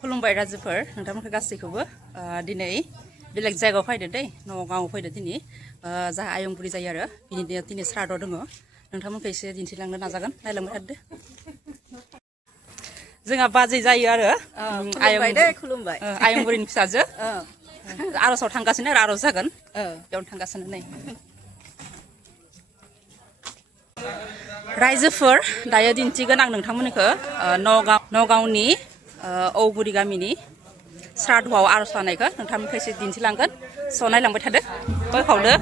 खुलुमबाय राजुफोर नोंथांमोनखौ गासैखौबो दिनै बेलेग जायगायाव फैदो दै नगावआव फैदो दिनै जाहा आयंपुरि जायो आरो बिनि दिनै श्राद्ध दङ नोंथांमोनखौ एसे दिन्थिलांनो नाजागोन नायलांबाय थादो जोंहा बाजै जायो आरो आयंपुरिनि फिसाजो आर'जआव थांगासिनो आरो आर'ज जागोन बेयावनो थांगासिनो नै रायजोफोर दायो दिन्थिगोन आं नोंथांमोनखौ नगावनि औगुरि गामिनि श्राद्धआव आर'ज लानायखौ नोंथांमोनखौ एसे दिन्थिलांगोन स' नायलांबाय थादो गय खावदो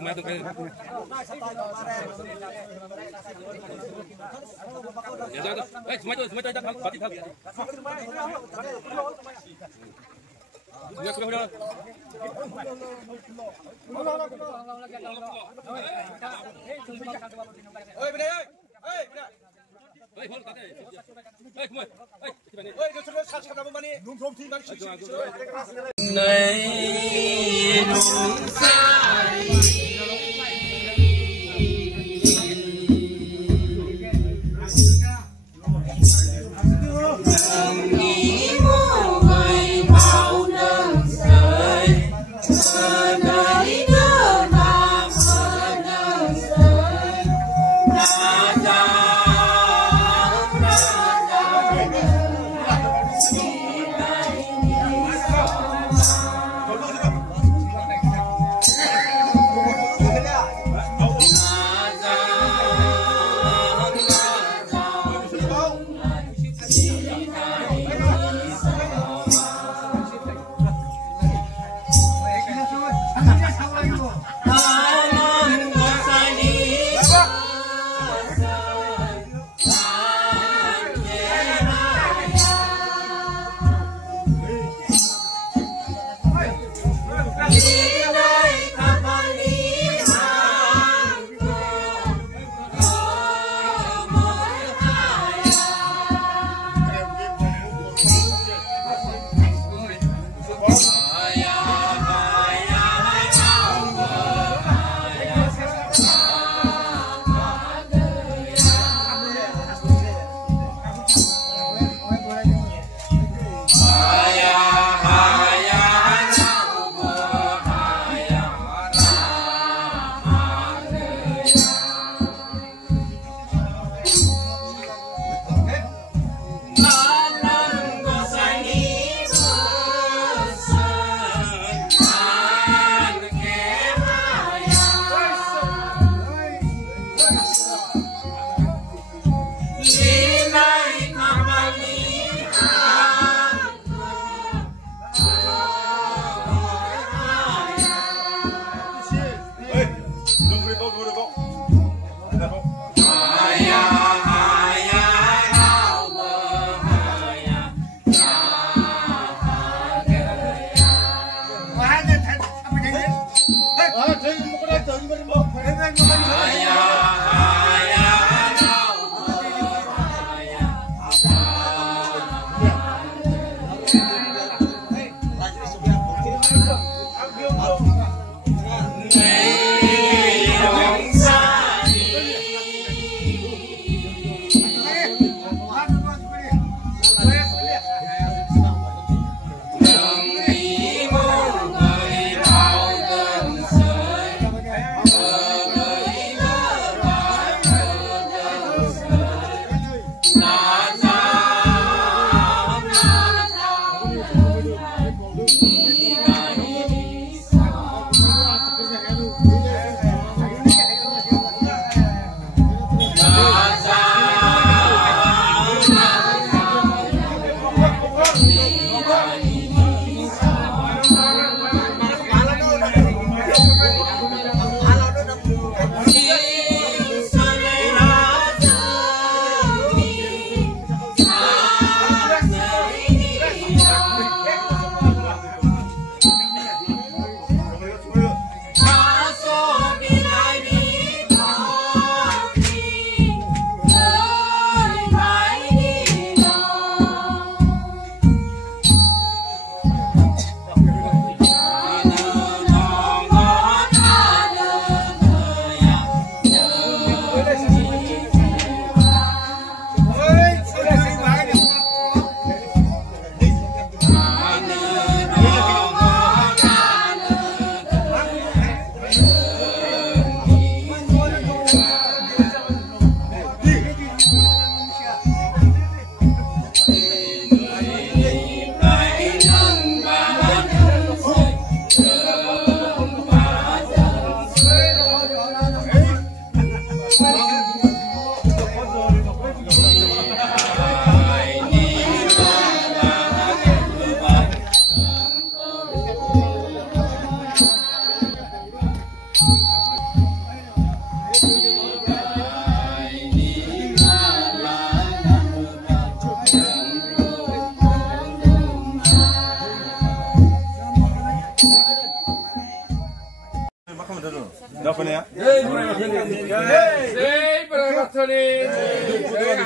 Mà tụi cái dạ rồi. Ê, mấy tôi đang bắt đi thật. Nhớ cái đó. Ơi bên đây ơi. Ê, bên đây. Ê, hold cái này. Ê, come on. Ê, bên đây. Ê, nó sát sát nào bên này. Đúng không thì đang xịt. Này đúng sai.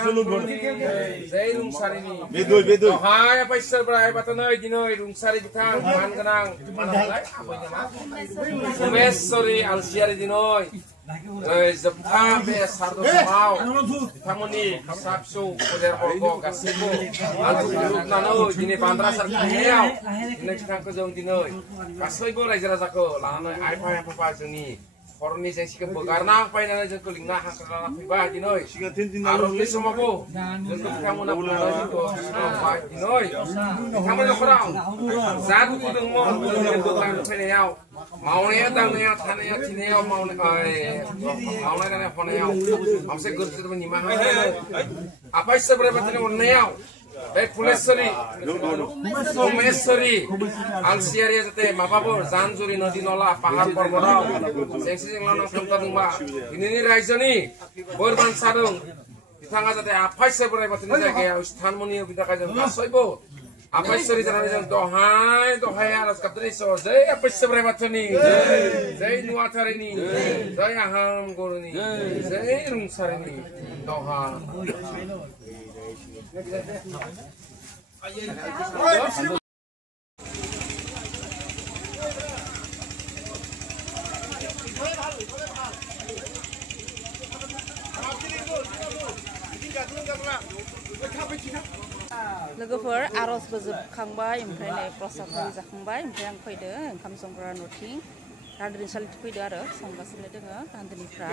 Rungsarini. Jai Rungsarini. Bedoy. Hai apa isar berai batanoi dinoi Rungsari bitang man ganang mana lai apa nama? Mesori Alsiari dinoi. Jepang be sardo samau. Tamuni sapsu poder oko gasibo. Altu diruk nano dini bandra sarkhiau. Ini kita kezong dinoi. Kasoi bo raja razako lana ai pa joni. Korni saya sih kebekarna apa yang ada jengkel lingah hasilnya pribadi dinoi. Arus ini semua bu. Jengkel kamu nak pulang itu apa dinoi. Kamu nak perang. Zat itu dengmo jengkel kamu penyau. Mau nih tangnya tanahnya cinau mau nih kan penyau. Mau saya gurus itu menyimah. Apa sih seberapa tanah penyau. Baik Pulesori, Umesori, Alsiari jate, mapapor, Zanjuri nadi nola, pahar porborau, sengsing lanang kemtar rumah. Ini raja nih, borban sarung. Di tengah jate apa sih seberapa ini jaga, ustahan muni kita kajian kasoi bo. Apa sih seri jalan jalan dohai alas katri so, jai apa sih seberapa ini, jai nuatar ini, jai aham guru ini, jai rungsar ini, doha. लोगोफोर आर'जबो जोबखांबाय ओमफ्राय नै प्रसादबो जाखांबाय ओमफ्राय आं फैदो ओंखाम संग्रा न'थिं रानदोनिसालिथिं फैदो आरो संगासिनो दोङो रानदोनिफ्रा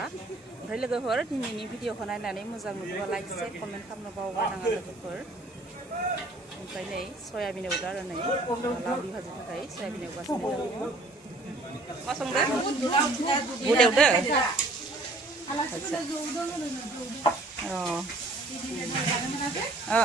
ओमफ्राय लोगोफोर दिनैनि भिडिअखौ नायनानै मोजां मोनोबा लाइक शेयार कमेन्ट खालामनो बावगारनाङा लोगोफोर ओमफ्राय नै सयाबिन एवदो आरो नै लावरि भाजि थाखाय सयाबिन एवगासिनो दङ मा संदो बुद एवदो अ